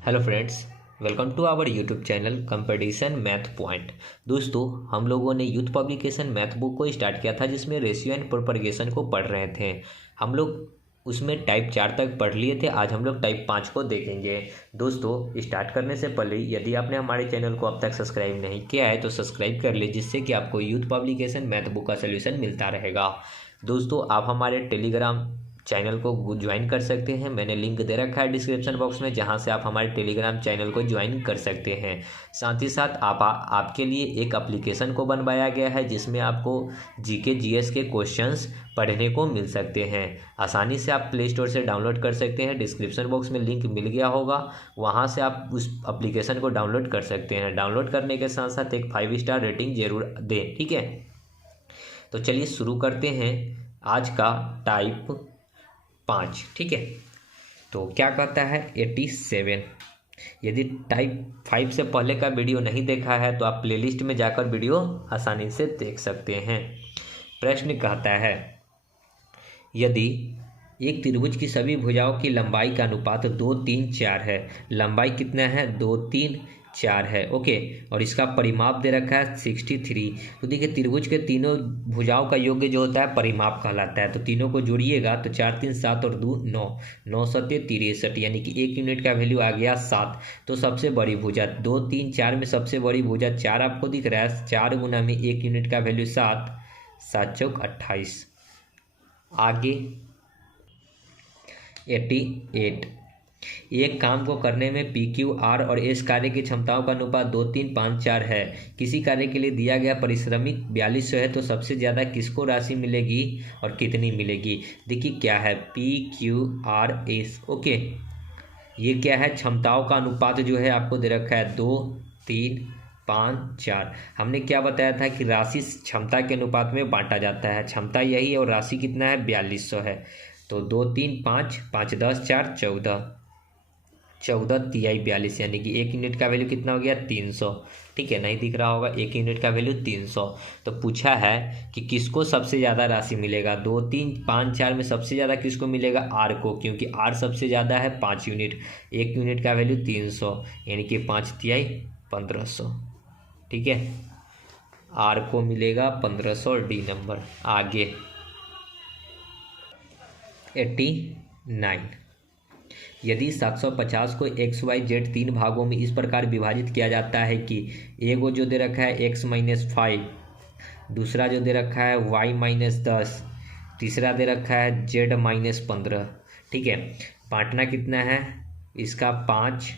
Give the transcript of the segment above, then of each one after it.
Hello friends, welcome to our YouTube channel competition math point. दोस्तों, हम लोगों ने यूथ पब्लिकेशन मैथ बुक को स्टार्ट किया था जिसमें रेशियो एंड प्रोपगेशन को पढ़ रहे थे। हम लोग उसमें टाइप 4 तक पढ़ लिए थे। आज हम लोग टाइप 5 को देखेंगे। दोस्तों, स्टार्ट करने से पहले यदि आपने हमारे चैनल को अब तक सब्सक्राइब नहीं किया है तो सब्सक्राइब कर ले, जिससे कि आपको यूथ पब्लिकेशन मैथ बुक का सोल्यूशन मिलता रहेगा। दोस्तों, आप हमारे टेलीग्राम चैनल को ज्वाइन कर सकते हैं। मैंने लिंक दे रखा है डिस्क्रिप्शन बॉक्स में, जहां से आप हमारे टेलीग्राम चैनल को ज्वाइन कर सकते हैं। साथ ही साथ आपके लिए एक एप्लीकेशन को बनवाया गया है जिसमें आपको जीके जीएस के क्वेश्चंस पढ़ने को मिल सकते हैं। आसानी से आप प्ले स्टोर से डाउनलोड कर सकते हैं। डिस्क्रिप्शन बॉक्स में लिंक मिल गया होगा, वहां से आप उस एप्लीकेशन को डाउनलोड कर सकते हैं। डाउनलोड करने के साथ साथ एक 5 स्टार रेटिंग जरूर दें, ठीक है। तो चलिए शुरू करते हैं आज का टाइप 5, ठीक है। तो क्या कहता है 87। यदि टाइप 5 से पहले का वीडियो नहीं देखा है तो आप प्लेलिस्ट में जाकर वीडियो आसानी से देख सकते हैं। प्रश्न कहता है, यदि एक त्रिभुज की सभी भुजाओं की लंबाई का अनुपात 2, 3, 4 है। लंबाई कितना है? 2, 3, 4 है, ओके। और इसका परिमाप दे रखा है 63। तो देखिए, त्रिभुज के तीनों भुजाओं का योग जो होता है परिमाप कहलाता है। तो तीनों को जोड़िएगा तो 4, 3, 7 और 2, 9, 9 सत्य 63, यानी कि 1 यूनिट का वैल्यू आ गया 7। तो सबसे बड़ी भुजा 2, 3, 4 में सबसे बड़ी भुजा 4 आपको दिख रहा है। 4 गुना में 1 यूनिट का वैल्यू 7, 7 चौक 28। आगे 88। एक काम को करने में पी क्यू आर और एस कार्य की क्षमताओं का अनुपात 2, 3, 5, 4 है। किसी कार्य के लिए दिया गया परिश्रमिक 4200 है, तो सबसे ज़्यादा किसको राशि मिलेगी और कितनी मिलेगी? देखिए क्या है, P Q R S, okay. ये क्या है? क्षमताओं का अनुपात जो है आपको दे रखा है 2, 3, 5, 4। हमने क्या बताया था कि राशि क्षमता के अनुपात में बांटा जाता है। क्षमता यही है और राशि कितना है? 4200 है। तो 2, 3, 5, 5, 10, 4, 14, 14 तिहाई 42, यानी कि 1 यूनिट का वैल्यू कितना हो गया? 300, ठीक है। नहीं दिख रहा होगा, 1 यूनिट का वैल्यू 300। तो पूछा है कि किसको सबसे ज़्यादा राशि मिलेगा। 2, 3, 5, 4 में सबसे ज़्यादा किसको मिलेगा? आर को, क्योंकि आर सबसे ज़्यादा है 5 यूनिट। 1 यूनिट का वैल्यू 300, यानी कि 5 तिहाई 1500, ठीक है। आर को मिलेगा 1500 और डी नंबर। आगे 89। यदि 750 को एक्स वाई जेड 3 भागों में इस प्रकार विभाजित किया जाता है कि एगो जो दे रखा है x-5, दूसरा जो दे रखा है y-10, तीसरा दे रखा है z-15, ठीक है। बांटना कितना है? इसका 5,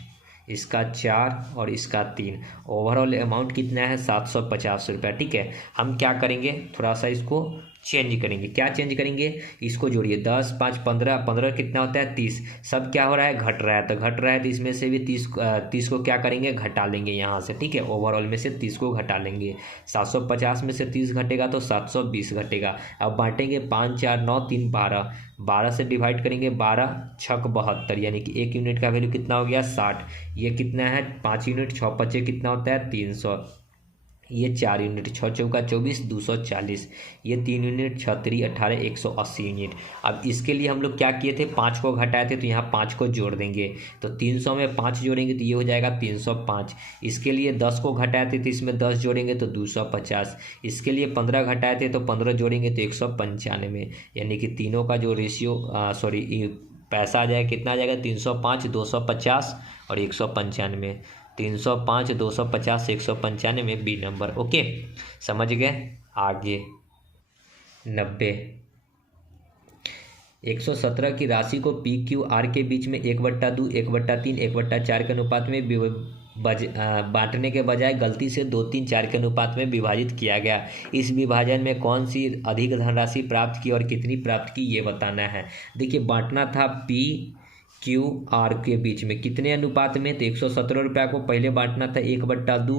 इसका 4 और इसका 3। ओवरऑल अमाउंट कितना है? 750 रुपया, ठीक है। हम क्या करेंगे, थोड़ा सा इसको चेंज करेंगे। क्या चेंज करेंगे? इसको जोड़िए, 10, 5, 15, 15 कितना होता है? 30। सब क्या हो रहा है? घट रहा है। तो घट रहा है तो इसमें से भी 30 को क्या करेंगे? घटा लेंगे यहाँ से, ठीक है। ओवरऑल में से 30 को घटा लेंगे। 750 में से 30 घटेगा तो 720 घटेगा। अब बांटेंगे 5, 4, 9, 3, 12। 12 से डिवाइड करेंगे, 12 छक 72, यानी कि 1 यूनिट का वैल्यू कितना हो गया? 60। ये कितना है? 5 यूनिट, 6 पचे कितना होता है? 300। ये 4 यूनिट, 6 चौका 24, 240। ये 3 यूनिट, 6 3 18, 180 यूनिट। अब इसके लिए हम लोग क्या किए थे? 5 को घटाए थे, तो यहाँ 5 को जोड़ देंगे। तो 300 में 5 जोड़ेंगे तो ये हो जाएगा 305। इसके लिए 10 को घटाए थे तो इसमें 10 जोड़ेंगे तो 250। इसके लिए 15 घटाए थे तो 15 जोड़ेंगे तो 195, यानी कि तीनों का जो रेशियो पैसा आ जाएगा, कितना आ जाएगा? 305, 250 और 195। 305, 250, 195, बी नंबर, ओके। समझ गए? आगे 90। 117 की राशि को पी क्यू आर के बीच में 1/2, 1/3, 1/4 के अनुपात में बांटने के बजाय गलती से 2, 3, 4 के अनुपात में विभाजित किया गया। इस विभाजन में कौन सी अधिक धनराशि प्राप्त की और कितनी प्राप्त की, ये बताना है। देखिए, बांटना था पी क्यू आर के बीच में कितने अनुपात में? तो 117 रुपया को पहले बांटना था 1/2,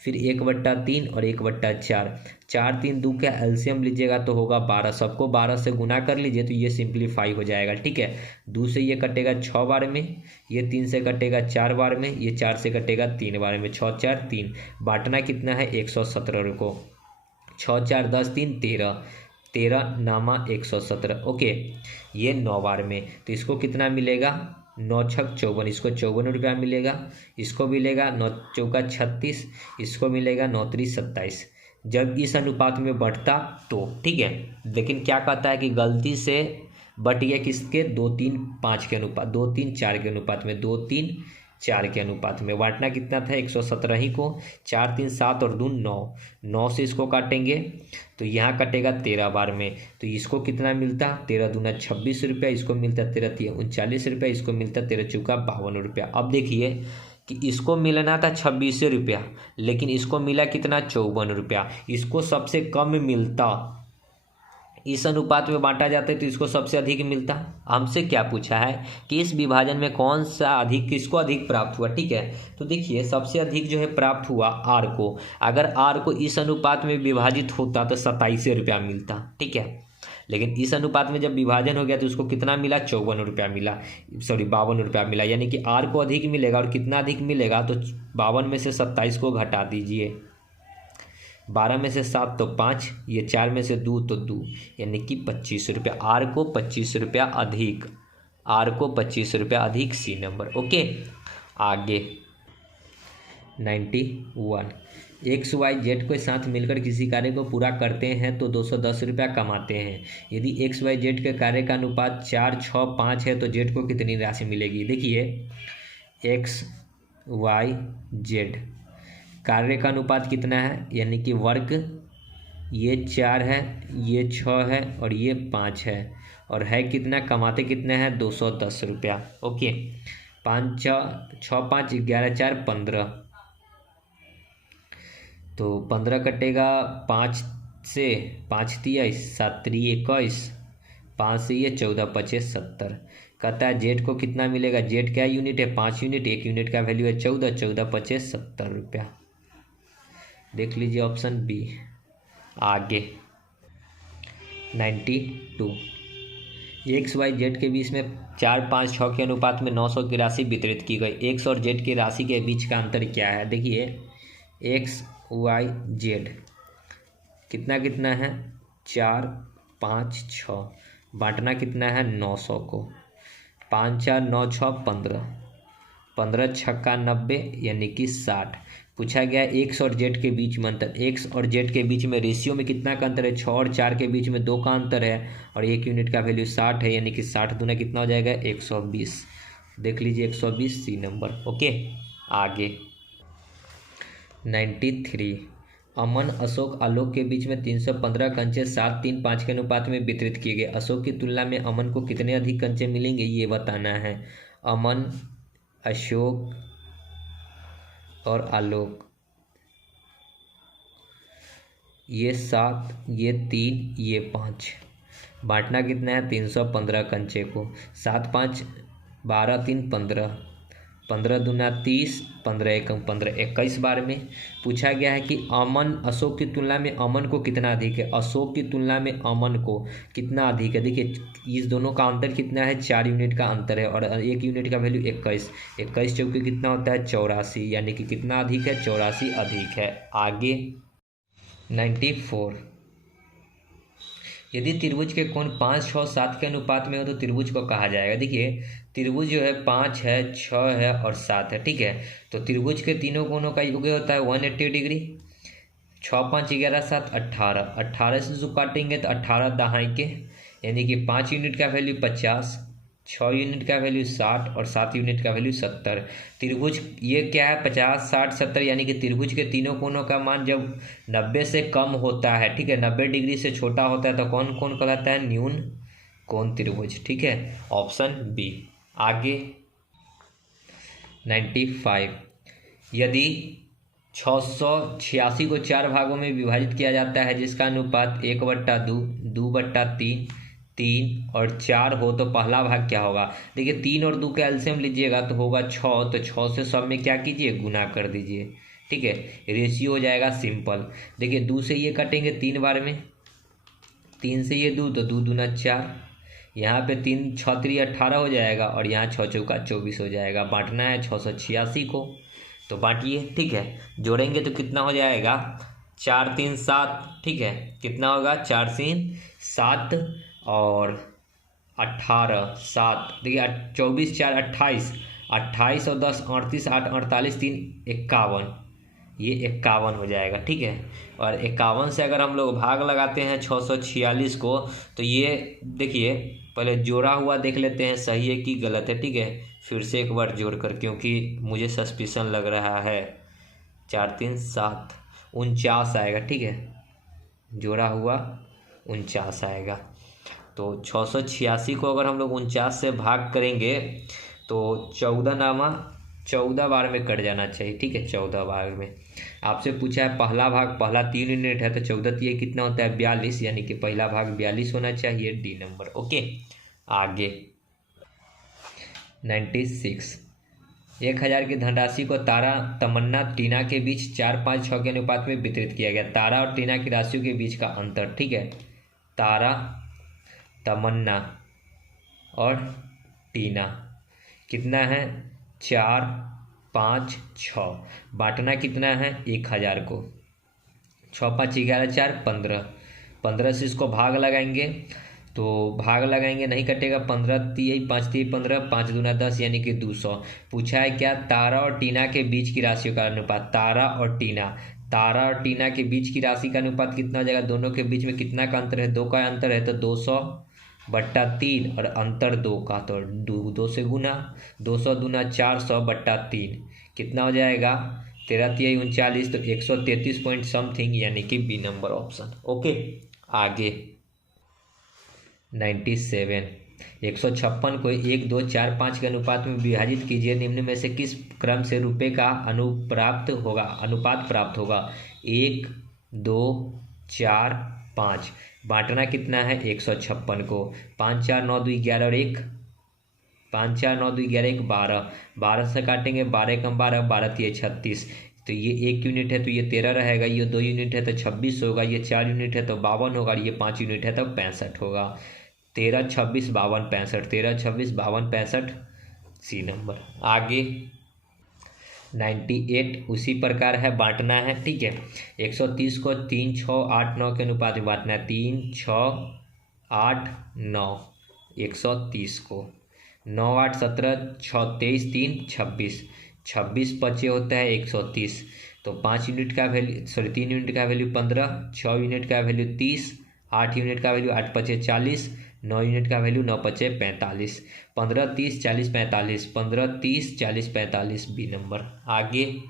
फिर 1/3 और 1/4। 4, 3, 2 का एलसीएम लीजिएगा तो होगा 12। सबको 12 से गुना कर लीजिए तो ये सिंप्लीफाई हो जाएगा, ठीक है। 2 से ये कटेगा 6 बार में, ये 3 से कटेगा 4 बार में, ये 4 से कटेगा 3 बार में। 6, 4, 3। बांटना कितना है? 117 को। 6, 4, 10, 3, 13, 13 नामा 117, ओके। ये 9 बार में, तो इसको कितना मिलेगा? 9 छक 54, इसको 54 रुपया मिलेगा, इसको मिलेगा 9 चौका 36, इसको मिलेगा 9 त्रिक 27। जब इस अनुपात में बढ़ता तो ठीक है, लेकिन क्या कहता है कि गलती से बट गया किसके 2 3 5 के अनुपात, 2 3 4 के अनुपात में, 2 3 4 के अनुपात में। बांटना कितना था 117 ही को, 4 3 7 और 2 9, 9 से इसको काटेंगे तो यहाँ कटेगा 13 बार में, तो इसको कितना मिलता 13 दूना 26 रुपया, इसको मिलता 13 तिया 39 रुपया, इसको मिलता 13 चौका 52 रुपया। अब देखिए कि इसको मिलना था 26 रुपया, लेकिन इसको मिला कितना 54 रुपया। इसको सबसे कम मिलता, इस अनुपात में बांटा जाता है तो इसको सबसे अधिक मिलता। हमसे क्या पूछा है कि इस विभाजन में कौन सा अधिक, किसको अधिक प्राप्त हुआ। ठीक है, तो देखिए सबसे अधिक जो है प्राप्त हुआ आर को। अगर आर को इस अनुपात में विभाजित होता तो 27 रुपया मिलता। ठीक है, लेकिन इस अनुपात में जब विभाजन हो गया तो उसको कितना मिला 54 रुपया मिला, सॉरी 52 रुपया मिला। यानी कि आर को अधिक मिलेगा, और कितना अधिक मिलेगा तो 52 में से 27 को घटा दीजिए, 12 में से 7 तो 5, ये 4 में से 2 तो 2, यानी कि 25 रुपया। आर को 25 रुपया अधिक, आर को 25 रुपया अधिक, सी नंबर। ओके, आगे 91, एक्स वाई जेड के साथ मिलकर किसी कार्य को पूरा करते हैं तो 210 रुपया कमाते हैं। यदि एक्स वाई जेड के कार्य का अनुपात 4 6 5 है तो जेड को कितनी राशि मिलेगी। देखिए एक्स वाई जेड कार्य का अनुपात कितना है, यानी कि वर्ग, ये 4 है, ये 6 है और ये 5 है, और है कितना, कमाते कितना है 210 रुपया। ओके, 5 6 5 11 4 15, तो 15 कटेगा 5 से, 5 तिया 7 3 21, 5 से ये 14 25 70। कहता है जेड को कितना मिलेगा, जेड क्या यूनिट है 5 यूनिट, 1 यूनिट का वैल्यू है 14, 14 25 70 रुपया। देख लीजिए ऑप्शन बी। आगे 92, एक्स वाई जेड के बीच में 4 5 6 के अनुपात में 900 की राशि वितरित की गई। एक्स और जेड की राशि के बीच का अंतर क्या है। देखिए एक्स वाई जेड कितना कितना है 4 5 6, बांटना कितना है 900 को, 5 4 9 6 15, 15 छक्का 90 यानी कि 60। पूछा गया एक्स और जेड के बीच में अंतर। एक्स और जेड के बीच में रेशियो में कितना का अंतर है, 6 और 4 के बीच में 2 का अंतर है, और 1 यूनिट का वैल्यू 60 है, यानी कि 60 दूना कितना हो जाएगा 120। देख लीजिए 120, सी नंबर। ओके, आगे 93, अमन अशोक आलोक के बीच में 315 कंचे 7 3 5 के अनुपात में वितरित किए गए। अशोक की तुलना में अमन को कितने अधिक कंचे मिलेंगे ये बताना है। अमन, अशोक और आलोक, ये 7, ये 3, ये 5, बांटना कितना है 315 कंचे को, 7 5 12 3 15, 15 दूना 30, 15 एकम 15, 21 बार में। पूछा गया है कि अमन अशोक की तुलना में अमन को कितना अधिक है, अशोक की तुलना में अमन को कितना अधिक है। देखिए इस दोनों का अंतर कितना है 4 यूनिट का अंतर है, और 1 यूनिट का वैल्यू 21, 21 चौके कितना होता है 84, यानी कि कितना अधिक है 84 अधिक है। आगे 94, यदि त्रिभुज के कोण 5 6 7 के अनुपात में हो तो त्रिभुज को कहा जाएगा। देखिए त्रिभुज जो है 5 है 6 है और 7 है। ठीक है, तो त्रिभुज के तीनों कोणों का योग होता है 180 डिग्री। 6 5 11 7 18, 18 से जो काटेंगे तो 18 दहाई के, यानी कि 5 यूनिट का वैल्यू 50, 6 यूनिट का वैल्यू 60 और 7 यूनिट का वैल्यू 70। त्रिभुज ये क्या है 50 60 70, यानी कि त्रिभुज के तीनों कोणों का मान जब 90 से कम होता है, ठीक है, 90 डिग्री से छोटा होता है तो कौन कौन कहलाता है, न्यून कोण त्रिभुज। ठीक है, ऑप्शन बी। आगे 95, यदि 686 को 4 भागों में विभाजित किया जाता है जिसका अनुपात 1/2 2/3 3 और 4 हो तो पहला भाग क्या होगा। देखिए 3 और 2 का एलसीएम लीजिएगा तो होगा 6, तो 6 से सब में क्या कीजिए गुना कर दीजिए। ठीक है, रेशियो हो जाएगा सिंपल। देखिए 2 से ये कटेंगे 3 बार में, 3 से ये 2 तो 2 दूना 4, यहाँ पे 3 6 3 18 हो जाएगा, और यहाँ 6 चौका 24 हो जाएगा। बांटना है 686 को, तो बांटिए। ठीक है, जोड़ेंगे तो कितना हो जाएगा 4 3 7। ठीक है, कितना होगा 4 3 7 और 18 7, देखिए 24 4 28, 28 और 10 38, 8 48 3 51, ये 51 हो जाएगा। ठीक है, और 51 से अगर हम लोग भाग लगाते हैं 646 को, तो ये देखिए पहले जोड़ा हुआ देख लेते हैं सही है कि गलत है। ठीक है, फिर से एक बार जोड़ कर, क्योंकि मुझे सस्पिशन लग रहा है। 4 3 7, 49 आएगा। ठीक है, जोड़ा हुआ 49 आएगा। तो 686 को अगर हम लोग 49 से भाग करेंगे तो 14 बार में कट जाना चाहिए। ठीक है, 14 बार में। आपसे पूछा है पहला भाग, पहला 3 यूनिट है तो 14 ये कितना होता है 42, यानी कि पहला भाग 42 होना चाहिए, डी नंबर। ओके, आगे 96, 1000 की धनराशि को तारा, तमन्ना, टीना के बीच 4 5 6 के अनुपात में वितरित किया गया। तारा और टीना की राशियों के बीच का अंतर। ठीक है, तारा, तमन्ना और टीना कितना है 4 5 6, बांटना कितना है 1000 को, 6 5 11 4 15, 15 से इसको भाग लगाएंगे तो भाग लगाएंगे नहीं कटेगा, 15 3 5 3 15, 5 दूना 10 यानी कि 200। पूछा है क्या, तारा और टीना के बीच की राशियों का अनुपात। तारा और टीना के बीच की राशि का अनुपात कितना हो जाएगा, दोनों के बीच में कितना का अंतर है, 2 का अंतर है तो 200/3, और अंतर 2 का तो 2 से गुना, 200 दूना 400/3 कितना हो जाएगा 13 3 39, तो 133 पॉइंट समथिंग, यानी कि बी नंबर ऑप्शन। ओके, आगे 97, 156 को 1 2 4 5 के अनुपात में विभाजित कीजिए। निम्न में से किस क्रम से रुपए का अनुपात प्राप्त होगा। 1 2 4 5, बांटना कितना है 156 को, 5 4 9 2 11 और 1, 5 4 9 2 11 1 12, 12 से काटेंगे 12 कम 12, 12 3 36, तो ये 1 यूनिट है तो ये 13 रहेगा, ये 2 यूनिट है तो 26 होगा, ये 4 यूनिट है तो 52 होगा, ये 5 यूनिट है तो 65 होगा। 13 26 52 65, 13 26 52 65, सी नंबर। आगे 98, उसी प्रकार है, बांटना है। ठीक है, 130 को 3 6 8 9 के अनुपात में बांटना है, 3 6 8 9, 130 को 9 8 17 6 23 3 26, 26 बचे होता है 130, तो 5 यूनिट का वैल्यू 3 यूनिट का वैल्यू 15, 6 यूनिट का वैल्यू 30, 8 यूनिट का वैल्यू 8 5 40, 9 यूनिट का वैल्यू 9 5 45, 15 30 40 45, 15 30 40 45, बी नंबर। आगे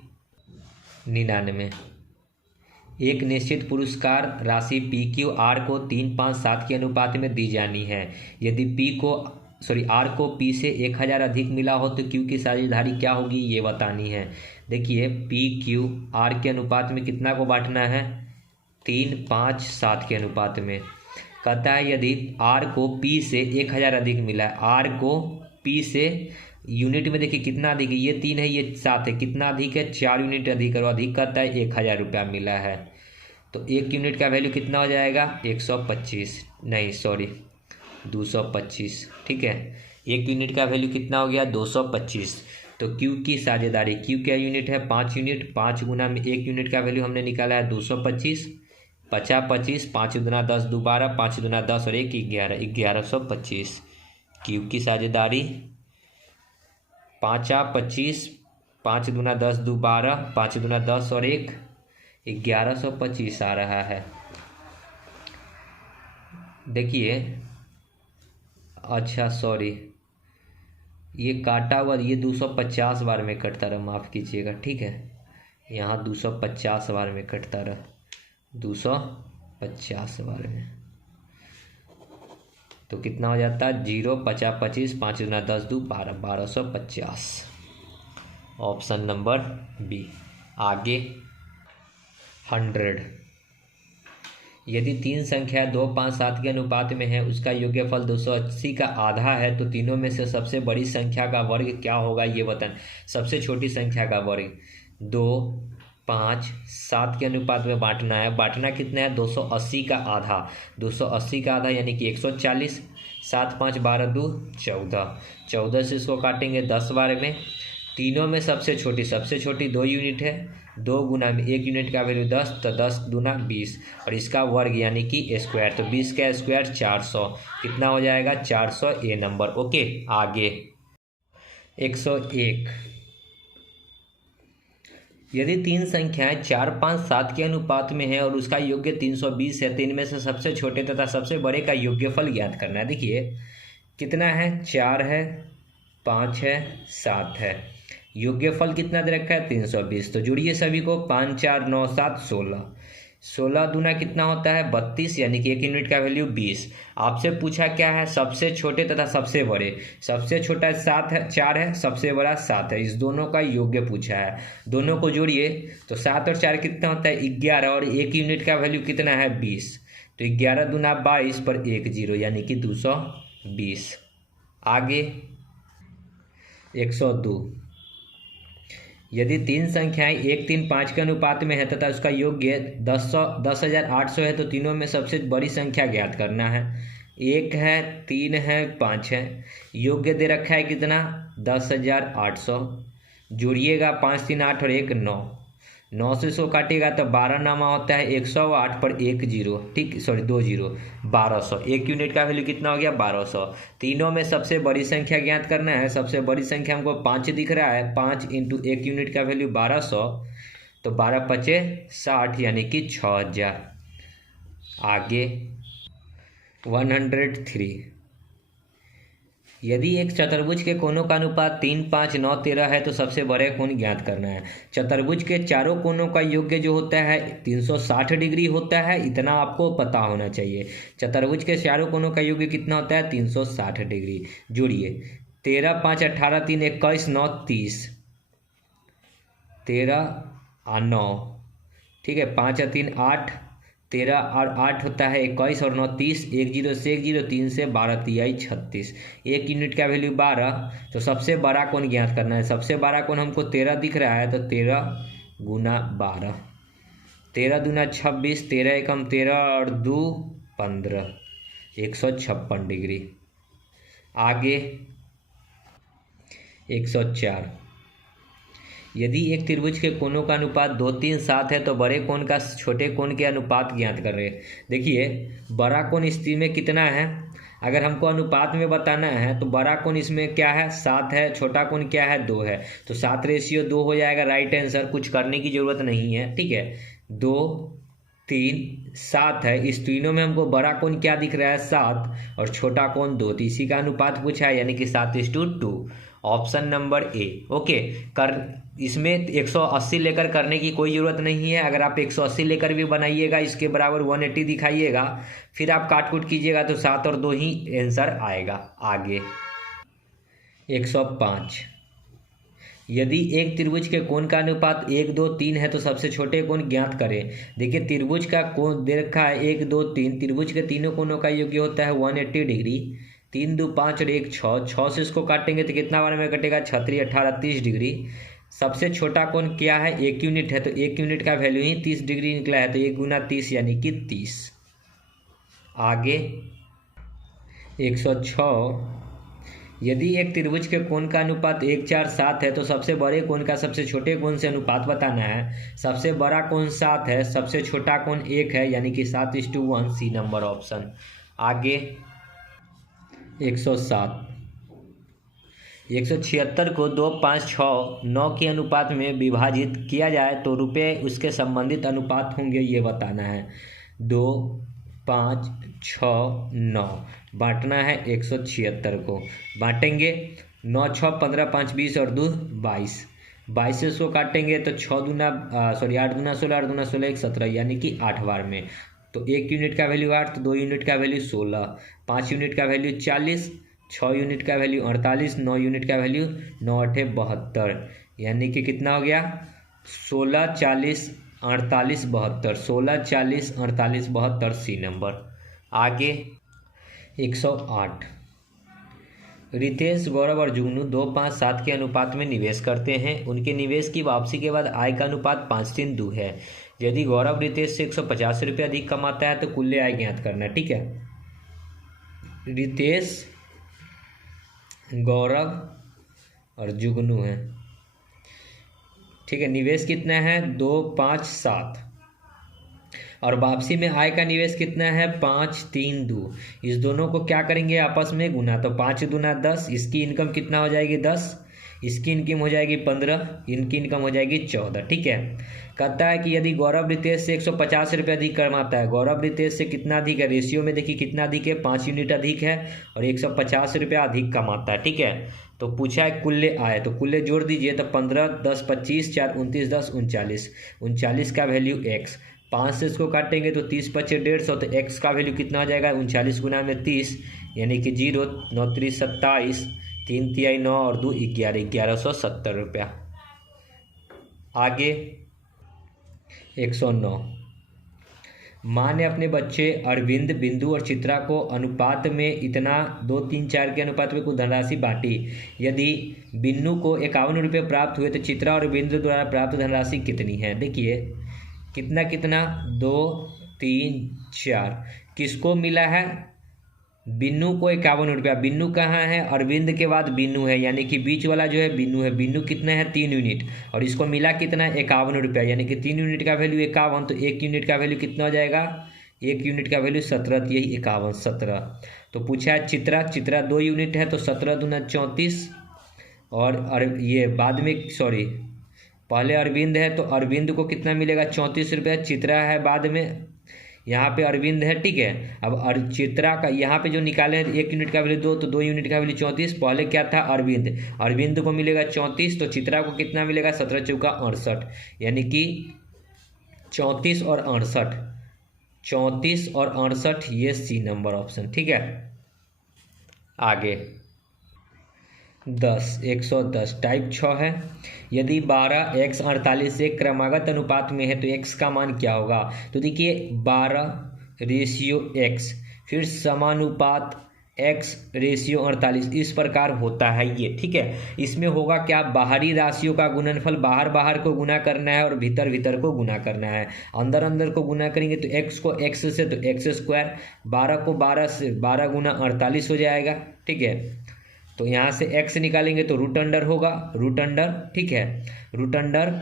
99, एक निश्चित पुरस्कार राशि PQR को 3 5 7 के अनुपात में दी जानी है। यदि आर को पी से 1000 अधिक मिला हो तो क्यू की साझेदारी क्या होगी, ये बतानी है। देखिए PQR के अनुपात में कितना को बांटना है 3 5 7 के अनुपात में। कहता है यदि आर को पी से 1000 अधिक मिला है, आर को पी से यूनिट में देखिए कितना अधिक है, ये 3 है ये 7 है, कितना अधिक है 4 यूनिट अधिक, और अधिक कहता है 1000 रुपया मिला है, तो 1 यूनिट का वैल्यू कितना हो जाएगा 225। ठीक है, 1 यूनिट का वैल्यू कितना हो गया 225। तो क्यू की साझेदारी, क्यू क्या यूनिट है 5 यूनिट, 5 गुना में 1 यूनिट का वैल्यू हमने निकाला है 225, 50 25, 5 दूना 10 दोबारा, 5 दूना 10 और 1 11, 1125। क्यू की साझेदारी 5 25, 5 दूना 10 दोबारा, 5 दूना 10 और 1 1125 आ रहा है। देखिए अच्छा सॉरी, ये काटा हुआ, ये 250 बार में कटता रहा, माफ़ कीजिएगा। ठीक है, यहाँ 250 बार में कटता रहा, 250 बार में, तो कितना हो जाता है 0 50 25, 5 दूना 10 2 12, 1250, ऑप्शन नंबर बी। आगे 100, यदि 3 संख्या 2 5 7 के अनुपात में है, उसका योग्यफल 280 का आधा है, तो तीनों में से सबसे बड़ी संख्या का वर्ग क्या होगा, ये बताएं। सबसे छोटी संख्या का वर्ग 2 5 7 के अनुपात में बांटना है, बांटना कितना है 280 का आधा, 280 का आधा यानी कि 140, 7 5 12 2 14, 14 से इसको काटेंगे 10 बार में, तीनों में सबसे छोटी 2 यूनिट है। 2 गुना में 1 यूनिट का वैल्यू 10, तो 10 दूना 20 और इसका वर्ग यानी कि स्क्वायर, तो 20 का स्क्वायर 400। कितना हो जाएगा? 400 ए नंबर। ओके, आगे 101। यदि 3 संख्याएं 4, 5, 7 के अनुपात में है और उसका योग्य 320 है, तो इनमें से सबसे छोटे तथा सबसे बड़े का योग्यफल ज्ञात करना है। देखिए कितना है, 4 है, 5 है, 7 है। योग्यफल कितना दे रखा है? 320। तो जुड़िए सभी को, 5, 4, 9, 7, 16। 16 दूना कितना होता है? 32, यानी कि 1 यूनिट का वैल्यू 20। आपसे पूछा क्या है? सबसे छोटे तथा सबसे बड़े। सबसे छोटा 7 है, 4 है, सबसे बड़ा 7 है। इस दोनों का योग्य पूछा है। दोनों को जोड़िए तो 7 और 4 कितना होता है? 11 और 1 यूनिट का वैल्यू कितना है? 20। तो 11 दूना 22 पर 1 0 यानी कि 220। आगे 102। यदि 3 संख्याएं 1, 3, 5 के अनुपात में है तथा उसका योग्य 10,800 है, तो तीनों में सबसे बड़ी संख्या ज्ञात करना है। 1 है, 3 है, 5 है। योग्य दे रखा है कितना? 10,800। जोड़िएगा 5, 3, 8 और 1 9। 9 से 100 काटिएगा तो 12 नामा होता है 108 पर 1 0, ठीक, सॉरी 2 0, 1200। 1 यूनिट का वैल्यू कितना हो गया? 1200। तीनों में सबसे बड़ी संख्या ज्ञात करना है। सबसे बड़ी संख्या हमको 5 दिख रहा है। 5 इंटू 1 यूनिट का वैल्यू 1200, तो 12 पचे 60 यानी कि 6000। आगे 103। यदि एक चतुर्भुज के कोणों का अनुपात 3, 5, 9, 13 है, तो सबसे बड़े कोण ज्ञात करना है। चतुर्भुज के चारों कोणों का योग्य जो होता है 360 डिग्री होता है, इतना आपको पता होना चाहिए। चतुर्भुज के चारों कोणों का योग्य कितना होता है? 360 डिग्री। जोड़िए 13, 5, 18, 3, 21, 9, 30। 13 और 9, ठीक है, 5 और 3 8, 13 और 8 होता है 21 और 9 30। 1 0 से 1 0, 3 से 12 तिहाई 36। 1 यूनिट का वैल्यू 12। तो सबसे बड़ा कोण ज्ञात करना है। सबसे बड़ा कोण हमको 13 दिख रहा है, तो 13 गुना 12। 13 दूना 26, 13 एकम 13 और 2 15, 156 डिग्री। आगे 104। यदि एक त्रिभुज के कोणों का अनुपात 2, 3, 7 है, तो बड़े कोण का छोटे कोण के अनुपात ज्ञात कर रहे हैं। देखिए बड़ा कोण इस स्थिति में कितना है? अगर हमको अनुपात में बताना है तो बड़ा कोण इसमें क्या है? 7 है। छोटा कोण क्या है? 2 है। तो 7:2 हो जाएगा राइट आंसर। कुछ करने की जरूरत नहीं है, ठीक है। 2, 3, 7 है। इस तीनों में हमको बड़ा कोण क्या दिख रहा है? 7 और छोटा कोण 2। तो इसी का अनुपात पूछा है, यानी कि 7:2। Option number A. ओके, कर इसमें 180 लेकर करने की कोई ज़रूरत नहीं है। अगर आप 180 लेकर भी बनाइएगा, इसके बराबर 180 दिखाइएगा, फिर आप काट कूट कीजिएगा तो 7 और 2 ही आंसर आएगा। आगे 105। यदि एक त्रिभुज के कोण का अनुपात 1, 2, 3 है, तो सबसे छोटे कोण ज्ञात करें। देखिए त्रिभुज का कोण दे रखा है 1, 2, 3। त्रिभुज के तीनों कोणों का योग्य होता है 180 डिग्री। 3, 2, 5 और 1 6। 6 से इसको काटेंगे तो कितना बार में कटेगा? 6, 3, 18, 30 डिग्री। सबसे छोटा कोण क्या है? 1 यूनिट है, तो 1 यूनिट का वैल्यू ही 30 डिग्री निकला है, तो 1 गुना 30 यानी कि 30। आगे 106। यदि एक त्रिभुज के कोण का अनुपात 1, 4, 7 है, तो सबसे बड़े कोण का सबसे छोटे कोण से अनुपात बताना है। सबसे बड़ा कोण 7 है, सबसे छोटा कोण 1 है, यानी कि 7:1। C number option. आगे 107। 176 को 2, 5, 6, 9 के अनुपात में विभाजित किया जाए तो रुपये उसके संबंधित अनुपात होंगे, ये बताना है। 2, 5, 6, 9 बांटना है 176 को। बांटेंगे 9, 6, 15, 5, 20 और 2 22। 22 से 100 काटेंगे तो 8 दूना 16, 8 दूना 16, 1 17, यानी कि 8 बार में। तो 1 यूनिट का वैल्यू 8, तो 2 यूनिट का वैल्यू 16, 5 यूनिट का वैल्यू 40, 6 यूनिट का वैल्यू 48, 9 यूनिट का वैल्यू 9 8 72, यानी कि कितना हो गया? 16, 40, 48, 72। 16, 40, 48, 72 सी नंबर। आगे 108। रितेश, गौरव और जुगनू 2, 5, 7 के अनुपात में निवेश करते हैं। उनके निवेश की वापसी के बाद आय का अनुपात 5:3 है। यदि गौरव रितेश से 150 रुपये अधिक कमाता है तो कुल आय ज्ञात करना, ठीक है। रितेश, गौरव और जुगनू है, ठीक है, निवेश कितना है 257 और वापसी में आय का निवेश कितना है 532। इस दोनों को क्या करेंगे आपस में गुना, तो 5 दूना 10, इसकी इनकम कितना हो जाएगी 10, इसकी इनकम हो जाएगी 15, इनकी इनकम हो जाएगी 14। ठीक है, कहता है कि यदि गौरव रितेश से 150 रुपये अधिक कमाता है, गौरव रितेश से कितना अधिक है, रेशियो में देखिए कितना अधिक है 5 यूनिट अधिक है और 150 रुपया अधिक कमाता है। ठीक है, तो पूछा है कुल्ले आय, तो कुल्ले जोड़ दीजिए, तो 15 10 25 4 29 10 39, 39 का वैल्यू x, 5 से इसको काटेंगे तो 30 25 150, तो x का वैल्यू कितना हो जाएगा 39 गुना में 30 यानी कि 0 9 3 27, 3 तिहाई 9 और 2 11, 1170 रुपया। आगे 109, माँ ने अपने बच्चे अरविंद, बिंदु और चित्रा को अनुपात में इतना 2 3 4 के अनुपात में कुछ धनराशि बांटी। यदि बिन्नू को 51 रुपये प्राप्त हुए तो चित्रा और बिंदु द्वारा प्राप्त धनराशि कितनी है। देखिए कितना कितना 2 3 4, किसको मिला है बिन्नू को 51 रुपया। बिन्नू कहाँ है, अरविंद के बाद बिन्नू है यानी कि बीच वाला जो है बिन्नू है। बिन्नू कितना है 3 यूनिट और इसको मिला कितना 51 रुपया यानी कि 3 यूनिट का वैल्यू 51, तो 1 यूनिट का वैल्यू कितना हो जाएगा 1 यूनिट का वैल्यू 17, यही 51 17। तो पूछा है चित्रा, चित्रा 2 यूनिट है तो 17 दूना 34 और ये बाद में सॉरी पहले अरविंद है तो अरविंद को कितना मिलेगा 34 रुपया, चित्रा है बाद में, यहाँ पे अरविंद है। ठीक है, अब चित्रा का यहाँ पे जो निकाले 1 यूनिट का वैल्यू 2 तो 2 यूनिट का वैल्यू 34, पहले क्या था अरविंद, अरविंद को मिलेगा 34 तो चित्रा को कितना मिलेगा 17 चौका 68 यानी कि 34 और 68, 34 और 68 ये सी नंबर ऑप्शन। ठीक है, आगे 110 टाइप 6 है। यदि 12 x 48 एक क्रमागत अनुपात में है तो x का मान क्या होगा। तो देखिए 12 रेशियो x फिर समानुपात x रेशियो 48 इस प्रकार होता है ये। ठीक है, इसमें होगा क्या, बाहरी राशियों का गुणनफल बाहर बाहर को गुना करना है और भीतर भीतर को गुना करना है। अंदर अंदर को गुना करेंगे तो x को x से तो x स्क्वायर, 12 को 12 से 12 गुना 48 हो जाएगा। ठीक है, तो यहाँ से x निकालेंगे तो रूट अंडर होगा, रूट अंडर। ठीक है, रूट अंडर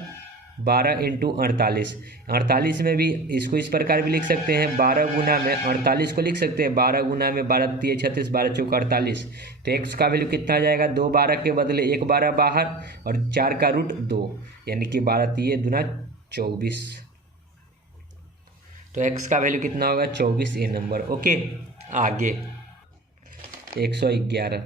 12 इंटू 48, 48 में भी इसको इस प्रकार भी लिख सकते हैं 12 गुना में 48 को लिख सकते हैं 12 गुना में 12 3 36 12 चौका 48, तो x का वैल्यू कितना आ जाएगा 2 12 के बदले 1 12 बाहर और 4 का रूट 2 यानी कि 12 3 दूना 24, तो x का वैल्यू कितना होगा 24 ए नंबर। ओके, आगे 111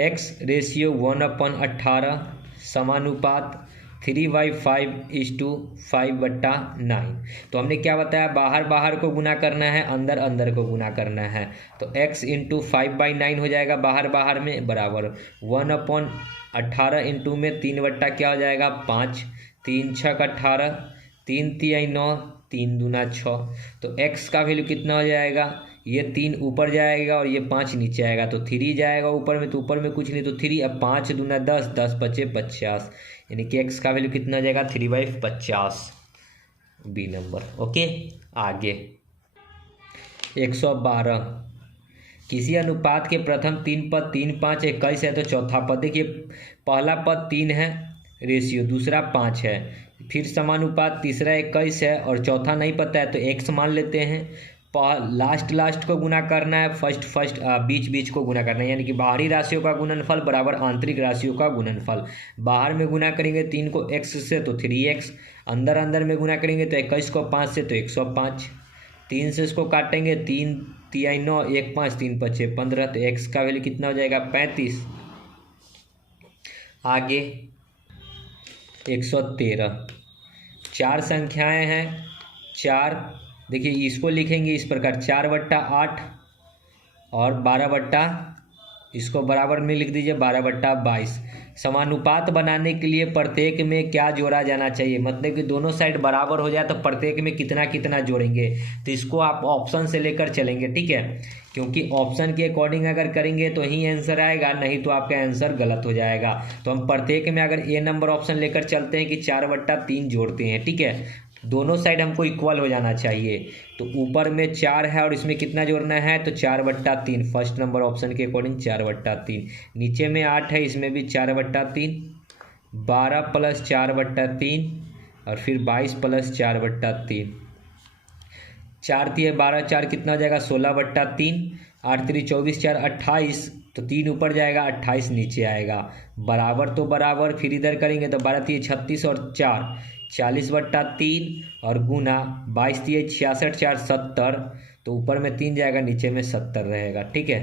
x रेशियो 1/18 समानुपात 3/5:5/9। तो हमने क्या बताया, बाहर बाहर को गुना करना है, अंदर अंदर को गुना करना है, तो x इंटू 5/9 हो जाएगा बाहर बाहर में बराबर 1/18 इंटू में 3 बट्टा क्या हो जाएगा 5, 3 6 18, 3 तिहाई 9, 3 दूना 6, तो x का वैल्यू कितना हो जाएगा, ये 3 ऊपर जाएगा और ये 5 नीचे आएगा तो 3 जाएगा ऊपर में, तो ऊपर में कुछ नहीं तो 3, अब 5 दूना 10, 10 पचे 50 यानी कि x का वैल्यू कितना हो जाएगा 3/50 बी नंबर। ओके, आगे 112 किसी अनुपात के प्रथम 3 पद 3 5 21 है तो चौथा पद, देखिए पहला पद 3 है रेशियो, दूसरा 5 है, फिर समानुपात, तीसरा 21 है और चौथा नहीं पता है तो x मान लेते हैं। लास्ट को गुना करना है, फर्स्ट बीच को गुना करना है, यानी कि बाहरी राशियों का गुणनफल बराबर आंतरिक राशियों का गुणनफल। बाहर में गुना करेंगे 3 को x से तो 3x, अंदर अंदर में गुना करेंगे तो 21 को 5 से तो 105, 3 से इसको काटेंगे 3 तिहाई 9 1 5 3 पचे 15, तो x का वैल्यू कितना हो जाएगा 35। आगे 113 4 संख्याएं हैं, 4 देखिए इसको लिखेंगे इस प्रकार 4/8 और 12 इसको बराबर में लिख दीजिए 12/22। समानुपात बनाने के लिए प्रत्येक में क्या जोड़ा जाना चाहिए, मतलब कि दोनों साइड बराबर हो जाए तो प्रत्येक में कितना कितना जोड़ेंगे, तो इसको आप ऑप्शन से लेकर चलेंगे। ठीक है, क्योंकि ऑप्शन के अकॉर्डिंग अगर करेंगे तो ही आंसर आएगा, नहीं तो आपका आंसर गलत हो जाएगा। तो हम प्रत्येक में अगर ए नंबर ऑप्शन लेकर चलते हैं कि 4/3 जोड़ते हैं। ठीक है, दोनों साइड हमको इक्वल हो जाना चाहिए, तो ऊपर में 4 है और इसमें कितना जोड़ना है तो 4/3, फर्स्ट नंबर ऑप्शन के अकॉर्डिंग 4/3, नीचे में 8 है इसमें भी 4/3 12 प्लस 4/3 और फिर 22 प्लस 4/3। 4 तिया 12, 4 कितना हो जाएगा 16/3, 8 3 24, 4 28, तो 3 ऊपर जाएगा 28 नीचे आएगा, बराबर तो बराबर। फिर इधर करेंगे तो 12 तिया 36 और 4 40/3 और गुना 22 तिया 66, 4 70, तो ऊपर में 3 जाएगा नीचे में 70 रहेगा। ठीक है,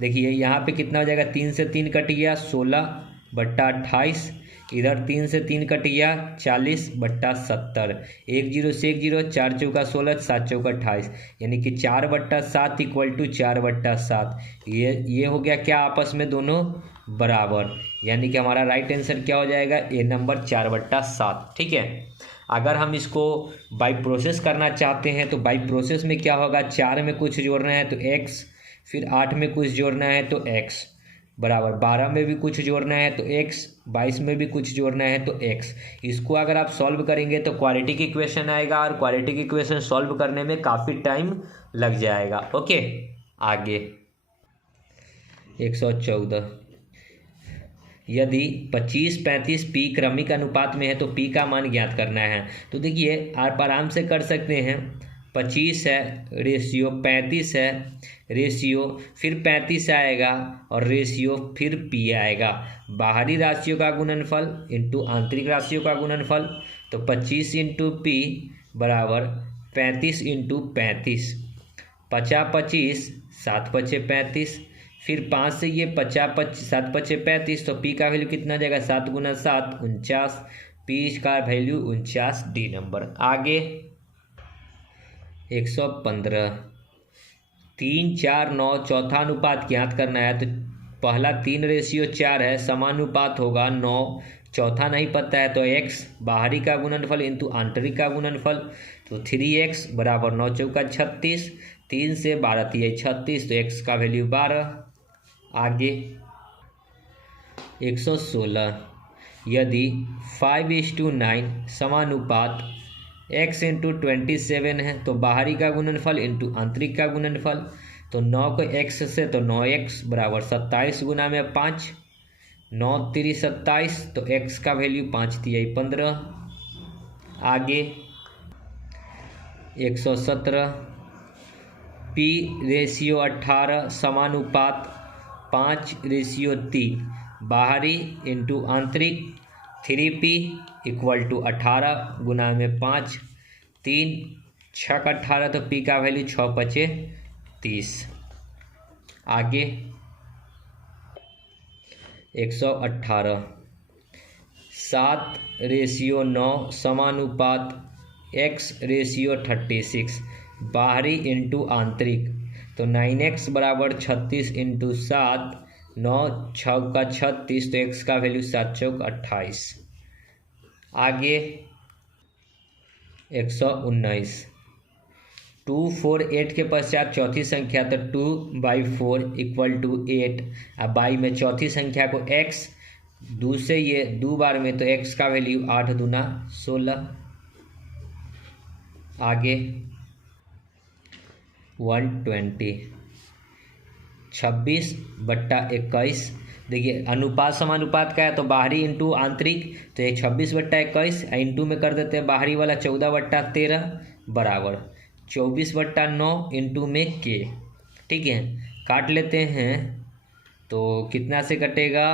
देखिए यहाँ पे कितना हो जाएगा, 3 से 3 कट गया 16/28, इधर 3 से 3 कट गया 40/70, 1 0 से 1 0, 4 चौका 16, 7 चौका 28, यानी कि 4/7 इक्वल टू 4/7। ये हो गया क्या, आपस में दोनों बराबर, यानी कि हमारा राइट आंसर क्या हो जाएगा, ए नंबर 4/7। ठीक है, अगर हम इसको बाई प्रोसेस करना चाहते हैं तो बाई प्रोसेस में क्या होगा, 4 में कुछ जोड़ना है तो x, फिर 8 में कुछ जोड़ना है तो x, बराबर 12 में भी कुछ जोड़ना है तो x, 22 में भी कुछ जोड़ना है तो x। इसको अगर आप सॉल्व करेंगे तो क्वाड्रेटिक इक्वेशन आएगा, और क्वाड्रेटिक इक्वेशन सॉल्व करने में काफ़ी टाइम लग जाएगा। ओके, आगे 114, यदि 25 35 p क्रमिक अनुपात में है तो p का मान ज्ञात करना है। तो देखिए आप आराम से कर सकते हैं, 25 है रेशियो 35 है रेशियो, फिर 35 आएगा और रेशियो फिर p आएगा, बाहरी राशियों का गुणनफल इंटू आंतरिक राशियों का गुणनफल, तो 25 इंटू p बराबर 35 इंटू 35, 50 25, 7 5 35, फिर 5 से ये 50 7 5 35, तो p का वैल्यू कितना जाएगा, 7 गुना 7 49, p का वैल्यू 49 डी नंबर। आगे 115, 3 4 9 चौथा अनुपात ज्ञात करना है। तो पहला 3 रेशियो 4 है, समानुपात होगा 9, चौथा नहीं पता है तो x, बाहरी का गुणनफल इंटू आंतरिक का गुणनफल, तो 3x बराबर 9 चौका 36, 3 से 12 तिया 36, तो x का वैल्यू 12। आगे 116, यदि 5:9 समानुपात x इंटू 27 है तो बाहरी का गुणनफल इंटू आंतरिक का गुणनफल, तो 9 को x से तो 9x बराबर 27 गुना में 5, 9 3 27, तो x का वैल्यू 5 तिया 15। आगे 117, p रेशियो 18 समानुपात 5:3, बाहरी इंटू आंतरिक 3p इक्वल टू 18 गुना में 5, 3 6 18, तो p का वैल्यू 6 5 30। आगे 118, 7:9 समानुपात x रेशियो 36, बाहरी इंटू आंतरिक, तो 9x बराबर 36 इंटू 7, 9 6 का 36, तो x का वैल्यू 7 चौक 28। आगे 119, 2 4 8 के पश्चात चौथी संख्या, तो 2/4 इक्वल टू 8, अब बाई में चौथी संख्या को x, दो से ये 2 बार में, तो x का वैल्यू 8 दूना 16। आगे 120, 26/21, देखिए अनुपात समानुपात का है तो बाहरी इंटू आंतरिक, तो ये 26/21 इंटू में कर देते हैं बाहरी वाला 14/13 बराबर 24/9 इंटू में k। ठीक है, काट लेते हैं तो कितना से कटेगा,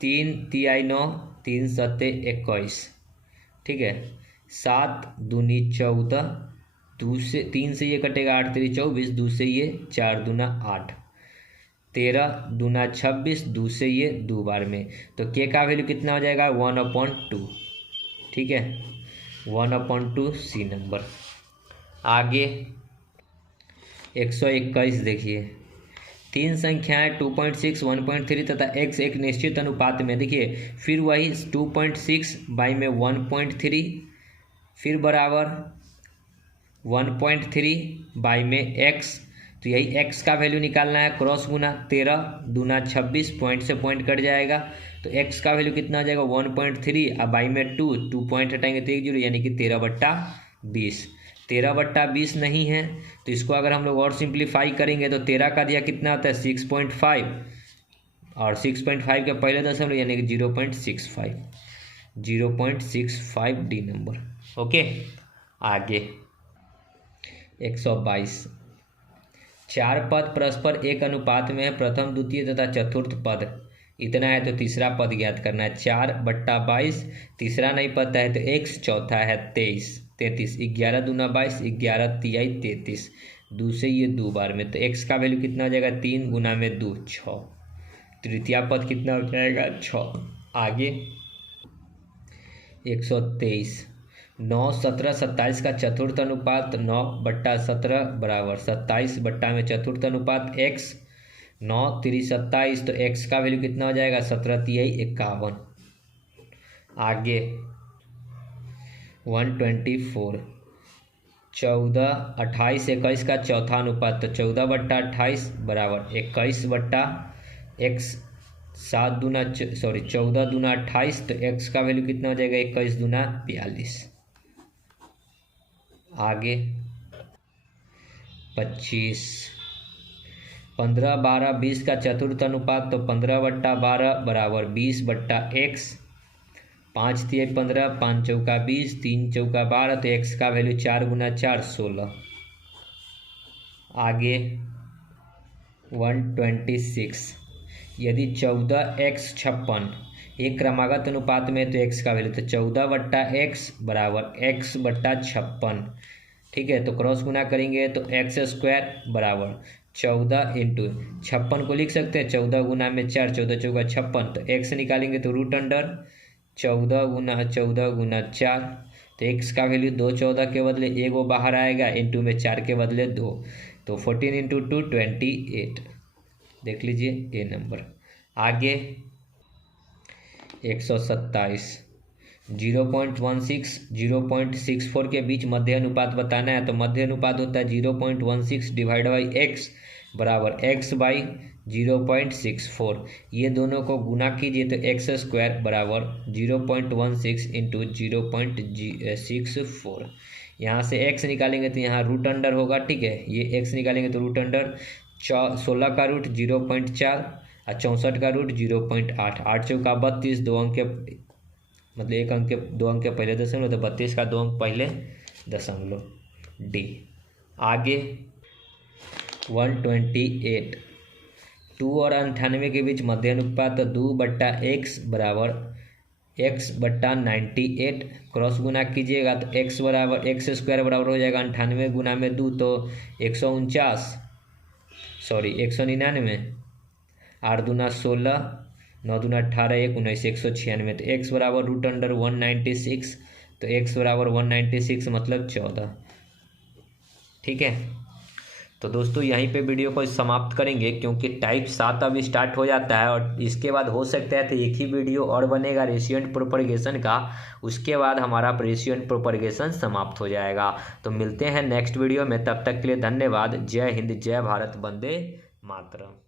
3 तिया 9, 3 7 21। ठीक है, 7 दूनी 14, 2 से 3 से ये कटेगा 8 3 24, 2 से ये 4 दूना 8, 13 दूना 26, 2 से ये 2 बार में, तो के का वैल्यू कितना हो जाएगा 1/2। ठीक है, 1/2 सी नंबर। आगे 121, देखिए 3 संख्याएं 2.6 1.3 तथा x एक निश्चित अनुपात में, देखिए फिर वही 2.6 बाई में 1.3, फिर बराबर 1.3 बाई में x, तो यही x का वैल्यू निकालना है, क्रॉस गुना 13 दूना 26, पॉइंट से पॉइंट कट जाएगा, तो x का वैल्यू कितना हो जाएगा 1.3, अब बाई में 2 पॉइंट हटाएंगे तो 1 0, यानी कि 13/20। 13/20 नहीं है तो इसको अगर हम लोग और सिंप्लीफाई करेंगे तो 13 का दिया कितना होता है 6.5, और 6.5 के पहले दशमलव यानी कि 0.65 डी नंबर। ओके, आगे 122। 4 पद परस्पर एक अनुपात में है, प्रथम द्वितीय तथा चतुर्थ पद इतना है तो तीसरा पद ज्ञात करना है। 4/22, तीसरा नहीं पता है तो x, चौथा है 23, 33, 11 दूना 22, 11 तिहाई 33, 2 से ये 2 बार में, तो x का वैल्यू कितना हो जाएगा 3 गुना में 2 6, तृतीया पद कितना हो जाएगा 6। आगे 123। 9, 17, 27 का चतुर्थ अनुपात 9/17 बराबर 27 बट्टा में चतुर्थ अनुपात x, 9 3 27, तो x का वैल्यू कितना हो जाएगा 17 तिहाई 51। आगे 124। 14, 28, 21 का चौथा अनुपात, तो 14/28 बराबर 21 बट्टा x, 14 दूना 28, तो x का वैल्यू कितना हो जाएगा 21 दूना 42। आगे 25। 15, 12, 20 का चतुर्थ अनुपात, तो 15/12 बराबर 20/x, 5 तिहाई 15, 5 चौका 20, 3 चौका 12, तो x का वैल्यू 4 गुना 4 16। आगे 126। यदि 14x 56 एक क्रमागत अनुपात में तो x का वैल्यू, तो 14/x बराबर x/56। ठीक है, तो क्रॉस गुना करेंगे तो x² बराबर 14 इंटू 56 को लिख सकते हैं 14 गुना में 4, 14 चौका 56, तो x निकालेंगे तो रूट अंडर 14 गुना 4, तो x का वैल्यू 2 14 के बदले 1 वो बाहर आएगा, इंटू में 4 के बदले 2, तो 14 इंटू 2 28। देख लीजिए ये नंबर। आगे 127। 0.16 0.64 के बीच मध्य अनुपात बताना है, तो मध्य अनुपात होता है 0.16 डिवाइड बाई x बराबर x बाई 0.64। ये दोनों को गुना कीजिए तो x² बराबर 0.16 इंटू 0.64। यहाँ से x निकालेंगे तो यहाँ रूट अंडर होगा। ठीक है, ये x निकालेंगे तो रूट अंडर 16 का रूट 0.4 और 64 का रूट 0.8, 8 चौका 32, 2 अंक के मतलब 1 अंक के 2 अंक के पहले दशमलव, तो 32 का 2 अंक पहले दशमलव डी। आगे 128। 2 और 98 के बीच मध्य अनुपात, तो 2/x बराबर x/98। क्रॉस गुना कीजिएगा तो x बराबर x² बराबर हो जाएगा 98 गुना में 2, तो 199, 8 दूना 16, 9 दूना 18, 1 19, 196, तो x बराबर रूट अंडर 196, तो x बराबर 196 मतलब 14। ठीक है, तो दोस्तों यहीं पे वीडियो को समाप्त करेंगे क्योंकि टाइप 7 अब स्टार्ट हो जाता है और इसके बाद हो सकता है तो एक ही वीडियो और बनेगा रेशियो एंड प्रोपगेशन का, उसके बाद हमारा रेशियो एंड प्रोपगेशन समाप्त हो जाएगा। तो मिलते हैं नेक्स्ट वीडियो में, तब तक के लिए धन्यवाद। जय हिंद, जय भारत, वंदे मातरम।